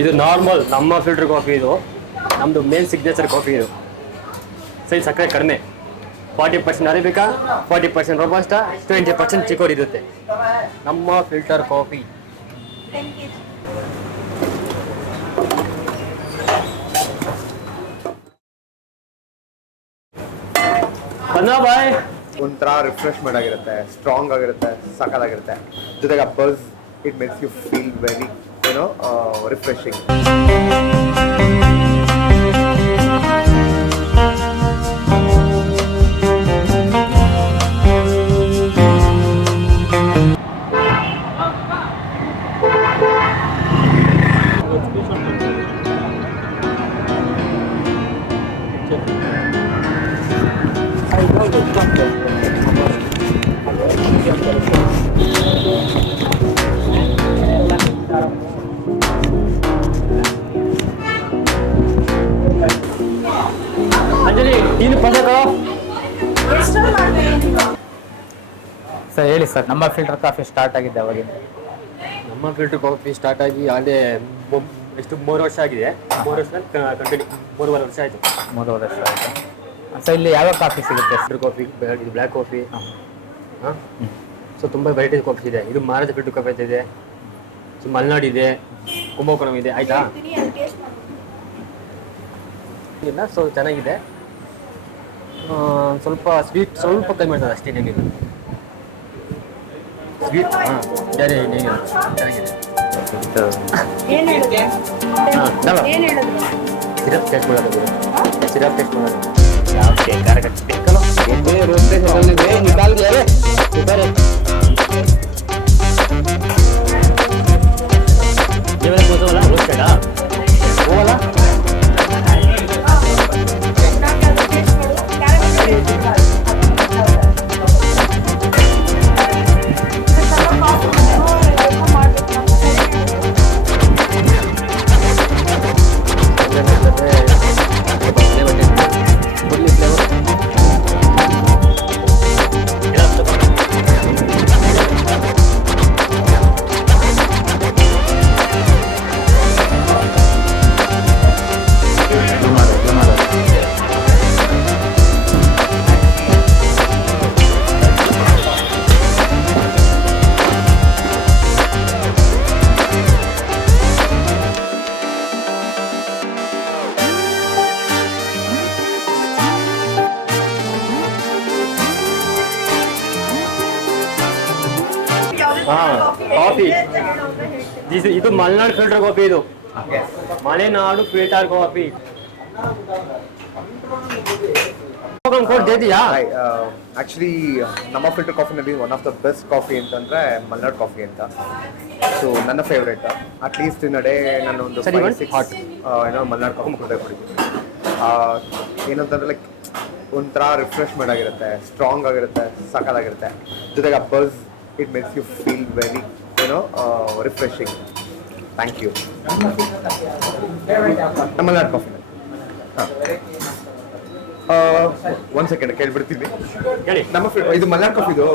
ಇದು ನಾರ್ಮಲ್ ನಮ್ಮ filter coffee. ಇದು ನಮ್ಮದು ಮೇನ್ ಸಿಗ್ನೇಚರ್ ಕಾಫಿ. ಇದು ಸೈಜ್ ಸಕ್ಕರೆ ಕಡಿಮೆ, 40% ಅರೇಬಿಕಾ, 40% ರೋಬಸ್ಟಾ, 20% ಚಿಕೋರಿ ಇರುತ್ತೆ. ನಮ್ಮ ಫಿಲ್ಟರ್ ಕಾಫಿ. ಬಾಯ್. ಒಂಥರ ರಿಫ್ರೆಶ್ಮೆಂಟ್ ಆಗಿರುತ್ತೆ, ಸ್ಟ್ರಾಂಗ್ ಆಗಿರುತ್ತೆ, ಸಕ್ಕತ್ತಾಗಿರುತ್ತೆ. ಜೊತೆಗೆ ಆ bus it makes you feel very refreshing. Anjali ಏನು ಪದಕ ಸರ್ ಹೇಳಿ ಸರ್. ನಮ್ಮ ಫಿಲ್ಟರ್ ಕಾಫಿ ಸ್ಟಾರ್ಟ್ ಆಗಿದ್ದೆ ಅವಾಗಿಂದ. ನಮ್ಮ ಫಿಲ್ಟರ್ ಕಾಫಿ ಸ್ಟಾರ್ಟ್ ಆಗಿ ಅಲ್ಲೇ ಎಷ್ಟು 3 ವರ್ಷ ಆಗಿದೆ. 3 ವರ್ಷ ಕಂಟಿನ್ಯೂ 3.5 ವರ್ಷ ಆಯಿತು. 3 ವರ್ಷ ಆಯಿತು. ಸರ್ ಇಲ್ಲಿ ಯಾವ ಕಾಫಿ ಸಿಗುತ್ತೆ? ಫಿಲ್ಟರ್ ಕಾಫಿ, ಇದು ಬ್ಲ್ಯಾಕ್ ಕಾಫಿ. ಹಾಂ, ಸೊ ತುಂಬ ವೆರೈಟೀಸ್ ಕಾಫಿ ಇದೆ. ಇದು ಮಹಾರಾಜ ಫಿಲ್ಟರ್ ಕಾಫಿ ಅಂತ ಇದೆ, ಸೊ ಮಲೆನಾಡು ಇದೆ, ಕುಂಬಕೋಣಂ ಇದೆ. ಆಯಿತಾ? ಇಲ್ಲ, ಸೊ ಚೆನ್ನಾಗಿದೆ. ಸ್ವಲ್ಪ ಸ್ವೀಟ್ ಸ್ವಲ್ಪ ಕಮ್ಮಿ ಮಾಡ್ತಾರೆ ಅಷ್ಟೇ. ಹೇಗಿದೆ ಸ್ವೀಟ್? ಹಾಂ, ಹೇಗಿದೆ ಚೆನ್ನಾಗಿದೆ. ಸಿರಪ್ ಟೇಸ್ಟ್ ಮಾಡೋದು, ಸಿರಪ್ ಟೇಸ್ಟ್ ಮಾಡೋದು. ಹೋಗಲ್ಲ. ಕಾಫಿ ಇದು ಮಲೆನಾಡು ಫಿಲ್ಟರ್ ಕಾಫಿ. ಇದು ಮಲೆನಾಡು ಫಿಲ್ಟರ್ ಕಾಫಿ. ಆಕ್ಚುಲಿ ನಮ್ಮ ಫಿಲ್ಟರ್ ಕಾಫಿನಲ್ಲಿ one of the best coffee ಅಂತಂದ್ರೆ ಮಲೆನಾಡು ಕಾಫಿ ಅಂತ. ಸೊ ನನ್ನ ಫೇವ್ರೇಟ್. ಅಟ್ಲೀಸ್ಟ್ ಇನ್ ಡೇ ನಾನು ಒಂದು 5-6 ಮಲೆನಾಡು ಕಾಫಿ ಕುಡಿತೀನಿ. ಏನಂತಂದ್ರೆ ಲೈಕ್ ಒಂಥರ ರಿಫ್ರೆಶ್ಮೆಂಟ್ ಆಗಿರುತ್ತೆ, ಸ್ಟ್ರಾಂಗ್ ಆಗಿರುತ್ತೆ, ಸಕ್ಕತ್ತಾಗಿರುತ್ತೆ. ಜೊತೆಗೆ ಆ bus it makes you feel very refreshing. Thank you. ನಮ್ಮ ಮಲೆನಾಡು ಕಾಫಿ. ಒಂದ್ ಸೆಕೆಂಡ್ ಕೇಳ್ಬಿಡ್ತೀನಿ. ನಮ್ಮ ಇದು ಮಲೆನಾಡು ಕಾಫಿ. ಇದು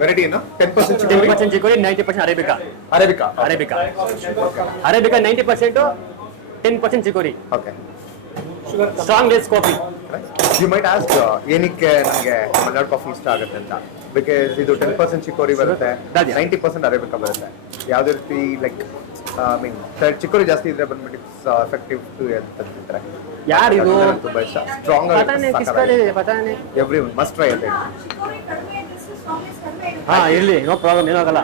ವೆರೈಟಿ ಏನು? 10% chicory, 90% arabica. Arabica arabica arabica 90%, 10% chicory. Okay. Strong less coffee. You might ask ಏನಕ್ಕೆ ನನಗೆ ಮಲೆನಾಡು ಕಾಫಿ ಇಷ್ಟ ಆಗುತ್ತೆ ಅಂತ. ಬಿಕಾಸ್ ಇದು 10% ಚಿಕೋರಿ ಬರುತ್ತೆ, 90% ಅರೇಬಿಕಾ ಬರುತ್ತೆ. ಯಾವುದೇ ರೀತಿ ಲೈಕ್ ಮೀನ್ ಚಿಕೋರಿ ಜಾಸ್ತಿ ಇದ್ರೆ ಬಂದ್ಬಿಟ್ಟು ಇಟ್ಸ್ ಎಫೆಕ್ಟಿವ್ ಟು ಅಂತಾರೆ. ಯಾರು ಇದು? ತುಂಬಾ ಇಷ್ಟ. ಸ್ಟ್ರಾಂಗ್ ಆಗಿ ಎವ್ರಿ ಮಸ್ಟ್ ಟ್ರೈ ಅಂತ. ಹಾ ಇರ್ಲಿ, ನೋ ಪ್ರಾಬ್ಲಮ್, ಏನಾಗಲ್ಲ.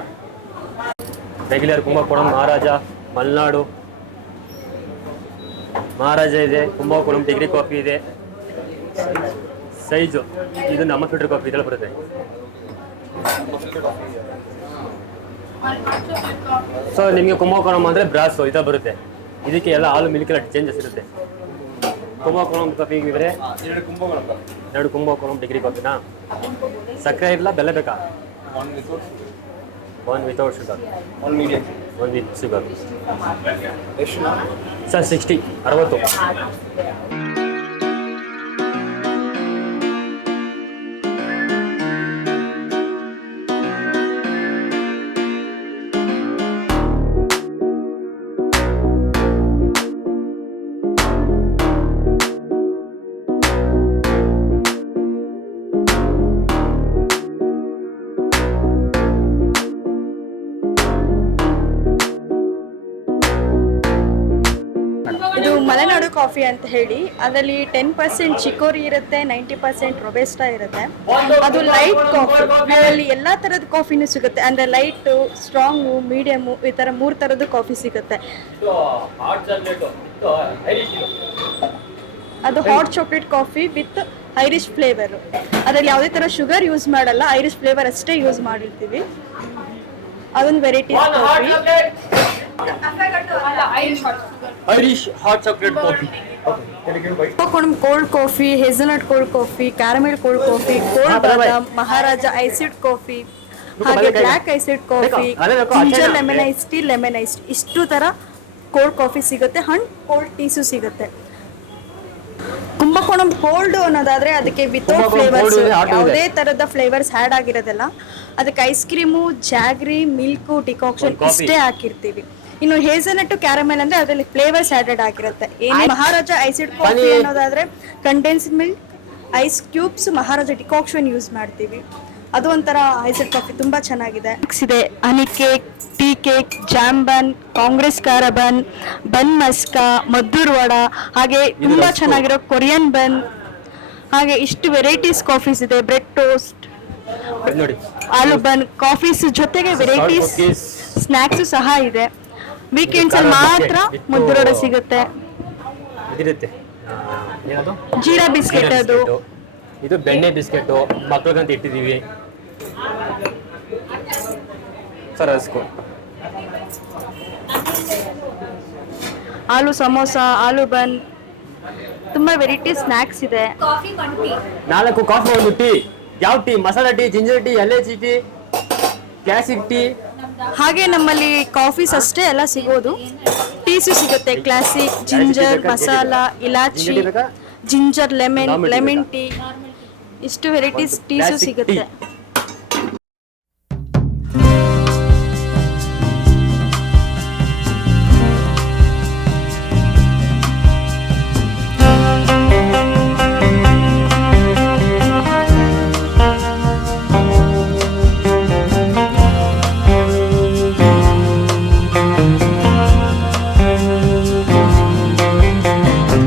ರೆಗ್ಯುಲರ್ ಕುಂಬಕೋಣಂ, ಮಹಾರಾಜ, ಮಲೆನಾಡು ಮಹಾರಾಜ ಇದೆ, ಕುಂಬಕೋಣಂ ಡಿಗ್ರಿ ಕಾಫಿ ಇದೆ. ಸೈಜು ಇದು ನಮ್ಮ ಫಿಲ್ಟರ್ ಕಾಫಿ ಇದೆಲ್ಲ ಬರುತ್ತೆ. ಸೊ ನಿಮಗೆ ಕುಂಬಕೋಣಂ ಅಂದರೆ ಬ್ರಾಸು ಇದು ಬರುತ್ತೆ. ಇದಕ್ಕೆ ಎಲ್ಲ ಹಾಲು ಮಿಲ್ಕೆಲ್ಲ ಚೇಂಜಸ್ ಇರುತ್ತೆ. ಕುಂಬಕೋಣಂ ಕಾಫಿ ಇದ್ರೆ 2 ಕುಂಬಕೋಣಂ ಡಿಗ್ರಿ ಕಾಫಿನಾ? ಸಕ್ಕರೆ ಇಲ್ಲ, ಬೆಲ್ಲ ಬೇಕಾ? 1 without sugar, 1 with sugar. Sir 60. Coffee ಅಂತ ಹೇಳಿ, ಅದರಲ್ಲಿ 10% ಚಿಕೋರಿ ಇರುತ್ತೆ, 90% ರೊಬೆಸ್ಟಾ ಇರುತ್ತೆ. ಅದು ಲೈಟ್ ಕಾಫಿ. ಅದರಲ್ಲಿ ಎಲ್ಲ ಥರದ ಕಾಫಿನೂ ಸಿಗುತ್ತೆ, ಅಂದರೆ ಲೈಟು, ಸ್ಟ್ರಾಂಗು, ಮೀಡಿಯಮು, ಈ ಥರ 3 ಥರದ್ದು ಕಾಫಿ ಸಿಗುತ್ತೆ. ಅದು hot chocolate coffee with Irish flavour. ಅದರಲ್ಲಿ ಯಾವುದೇ ಥರ ಶುಗರ್ ಯೂಸ್ ಮಾಡಲ್ಲ, ಐರಿಷ್ ಫ್ಲೇವರ್ ಅಷ್ಟೇ ಯೂಸ್ ಮಾಡಿರ್ತೀವಿ. ಅದೊಂದು varieties coffee. Irish hot chocolate coffee. Kumbakonam cold coffee, hazelnut cold coffee, caramel cold coffee, cold badam, Maharaja iced coffee, ಹಾಗೆ black iced coffee, ginger lemon ice tea, lemon ice, ಇಷ್ಟು ಥರ cold coffee ಸಿಗುತ್ತೆ. ಹಣ್ಣು cold ಟೀಸು ಸಿಗುತ್ತೆ. ಕುಂಬಕೋಣಂ cold ಅನ್ನೋದಾದ್ರೆ ಅದಕ್ಕೆ ವಿತೌಟ್ ಫ್ಲೇವರ್ಸ್, ಯಾವುದೇ ಥರದ ಫ್ಲೇವರ್ಸ್ ಆ್ಯಡ್ ಆಗಿರೋದಿಲ್ಲ. ಅದಕ್ಕೆ ice cream, jaggery, milk, decoction ಇಷ್ಟೇ ಹಾಕಿರ್ತೀವಿ. ಇನ್ನು ಹೇಸಲ್ನಟ್ ಕ್ಯಾರಮೆಲ್ ಅಂದ್ರೆ ಅದರಲ್ಲಿ ಫ್ಲೇವರ್ಸ್ ಆ್ಯಡೆಡ್ ಆಗಿರುತ್ತೆ. ಏನು ಮಹಾರಾಜ ಐಸಿಡ್ ಕಾಫಿ ಅನ್ನೋದಾದ್ರೆ condensed milk, ice cubes, Maharaja decoction use ಮಾಡ್ತೀವಿ. ಅದು ಒಂಥರ ಐಸಿಡ್ ಕಾಫಿ ತುಂಬಾ ಚೆನ್ನಾಗಿದೆ. ಇದೆ honey cake, tea cake, jam bun, Congress ಖಾರ ಬನ್, ಬನ್ ಮಸ್ಕಾ, ಮದ್ದೂರ್ ವಡ, ಹಾಗೆ ತುಂಬಾ ಚೆನ್ನಾಗಿರೋ ಕೊರಿಯನ್ ಬನ್, ಹಾಗೆ ಇಷ್ಟು ವೆರೈಟೀಸ್ ಕಾಫೀಸ್ ಇದೆ. ಬ್ರೆಡ್ ಟೋಸ್ಟ್, ನೋಡಿ ಆಲೂ ಬನ್, ಕಾಫೀಸ್ ಜೊತೆಗೆ ವೆರೈಟೀಸ್ ಸ್ನ್ಯಾಕ್ಸ್ ಸಹ ಇದೆ. ವೀಕೆಂಡ್ಸ್ ಅಲ್ಲಿ ಮಾತ್ರ ಮದ್ದೂರ್ ವಡ ಸಿಗುತ್ತೆ. ಇದಿರುತ್ತೆ ಏನದು ಜೀರಾ ಬಿಸ್ಕೆಟ್, ಅದು ಇದು ಬೆಣ್ಣೆ ಬಿಸ್ಕೆಟ್ ಮಕ್ಕಳಿಗಂತ ಇಟ್ಟಿದ್ದೀವಿ ಸರ್. ಅಸ್ಕೋ ಆಲೂ ಸಮೋಸ, ಆಲೂ ಬನ್, ತುಂಬಾ ವೆರೈಟಿ ಸ್ನ್ಯಾಕ್ಸ್ ಇದೆ. 4 ಕಾಫಿ, 1 ಟೀ. ಯಾವ tea? Masala tea, ginger tea, elaichi tea, classic tea. ಹಾಗೆ ನಮ್ಮಲ್ಲಿ ಕಾಫೀಸ್ ಅಷ್ಟೇ ಎಲ್ಲ ಸಿಗೋದು, ಟೀಸು ಸಿಗುತ್ತೆ. Classic, ginger, masala, elaichi, ginger lemon, lemon tea, ಇಷ್ಟು ವೆರೈಟೀಸ್ ಟೀಸು ಸಿಗುತ್ತೆ.